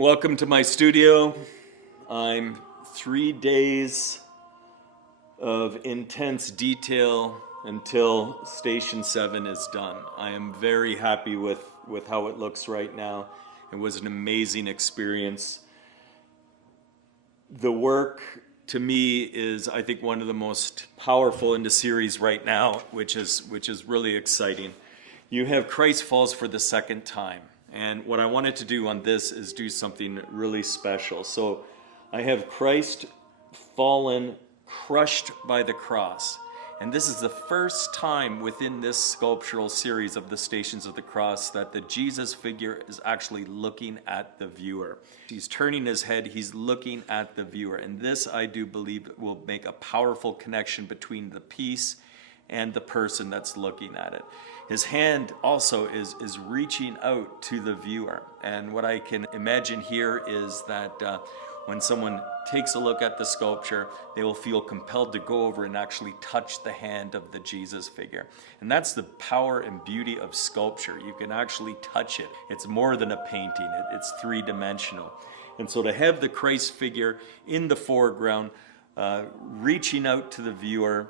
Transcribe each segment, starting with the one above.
Welcome to my studio. I'm 3 days of intense detail until Station 7 is done. I am very happy with how it looks right now. It was an amazing experience. The work to me is, I think, one of the most powerful in the series right now, which is really exciting. You have Christ falls for the second time. And what I wanted to do on this is do something really special. So I have Christ fallen, crushed by the cross. And this is the first time within this sculptural series of the Stations of the Cross that the Jesus figure is actually looking at the viewer. He's turning his head, he's looking at the viewer. And this, I do believe, will make a powerful connection between the piece and the person that's looking at it. His hand also is reaching out to the viewer. And what I can imagine here is that when someone takes a look at the sculpture, they will feel compelled to go over and actually touch the hand of the Jesus figure. And that's the power and beauty of sculpture. You can actually touch it. It's more than a painting. It's three-dimensional. And so to have the Christ figure in the foreground, reaching out to the viewer,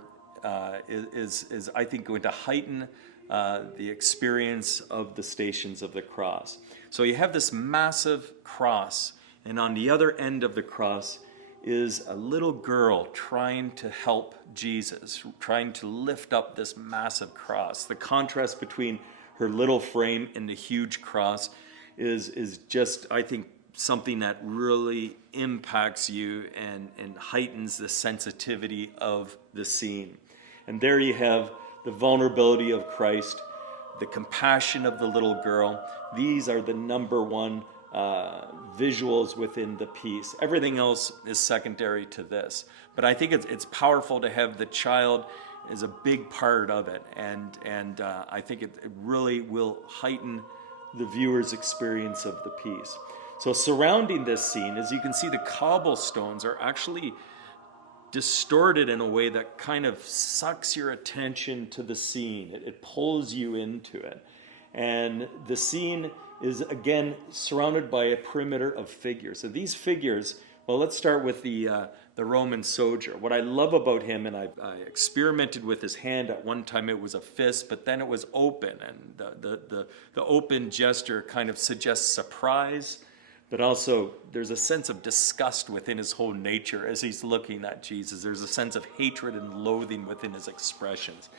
is I think going to heighten the experience of the Stations of the Cross. So you have this massive cross, and on the other end of the cross is a little girl trying to help Jesus, trying to lift up this massive cross. The contrast between her little frame and the huge cross is just, I think, something that really impacts you and heightens the sensitivity of the scene. And there you have the vulnerability of Christ, the compassion of the little girl. These are the number one visuals within the piece. Everything else is secondary to this. But I think it's powerful to have the child as a big part of it. And I think it really will heighten the viewer's experience of the piece. So surrounding this scene, as you can see, the cobblestones are actually distorted in a way that kind of sucks your attention to the scene. It pulls you into it. And the scene is, again, surrounded by a perimeter of figures. So these figures, well, let's start with the Roman soldier. What I love about him, and I experimented with his hand. At one time it was a fist, but then it was open. And the open gesture kind of suggests surprise, but also there's a sense of disgust within his whole nature as he's looking at Jesus. There's a sense of hatred and loathing within his expressions.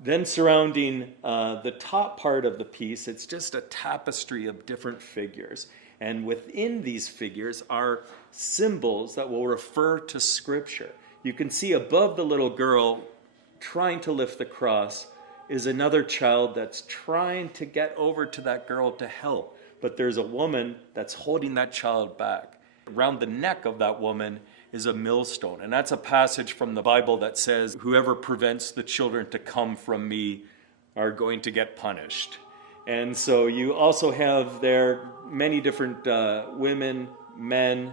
Then surrounding the top part of the piece, it's just a tapestry of different figures. And within these figures are symbols that will refer to Scripture. You can see above the little girl trying to lift the cross is another child that's trying to get over to that girl to help. But there's a woman that's holding that child back. Around the neck of that woman is a millstone. And that's a passage from the Bible that says, whoever prevents the children to come from me are going to get punished. And so you also have there many different women, men,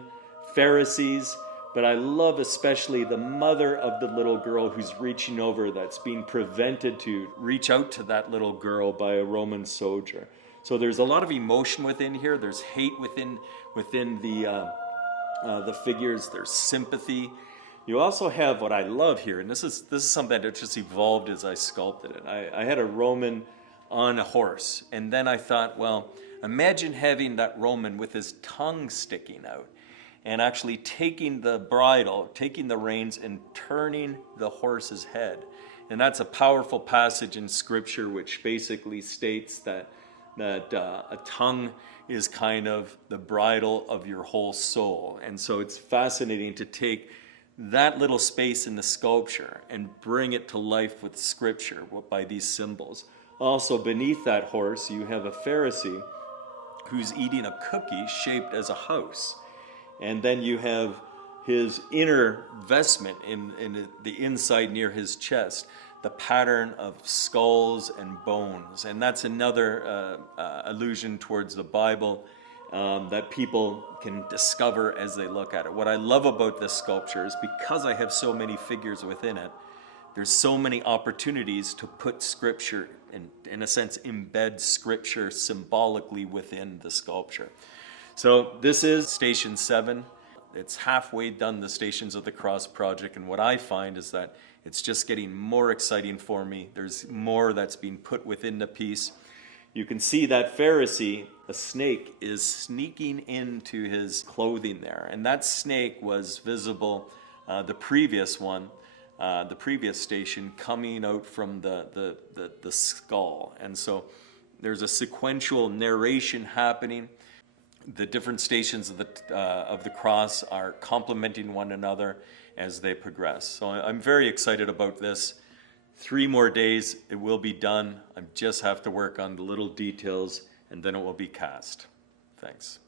Pharisees, but I love especially the mother of the little girl who's reaching over, that's being prevented to reach out to that little girl by a Roman soldier. So there's a lot of emotion within here. There's hate within the figures. There's sympathy. You also have what I love here, and this is something that just evolved as I sculpted it. I had a Roman on a horse, and then I thought, well, imagine having that Roman with his tongue sticking out and actually taking the bridle, taking the reins, and turning the horse's head. And that's a powerful passage in Scripture which basically states that a tongue is kind of the bridle of your whole soul. And so it's fascinating to take that little space in the sculpture and bring it to life with Scripture by these symbols. Also, beneath that horse, you have a Pharisee who's eating a cookie shaped as a house. And then you have his inner vestment in the inside near his chest, the pattern of skulls and bones. And that's another allusion towards the Bible that people can discover as they look at it. What I love about this sculpture is because I have so many figures within it, there's so many opportunities to put Scripture, in a sense, embed Scripture symbolically within the sculpture. So this is Station 7. It's halfway done the Stations of the Cross project, and what I find is that it's just getting more exciting for me. There's more that's being put within the piece. You can see that Pharisee, a snake, is sneaking into his clothing there, and that snake was visible, the previous one, the previous station, coming out from the skull. And so there's a sequential narration happening. The different stations of the cross are complementing one another as they progress. So I'm very excited about this. 3 more days, it will be done. I just have to work on the little details, and then it will be cast. Thanks.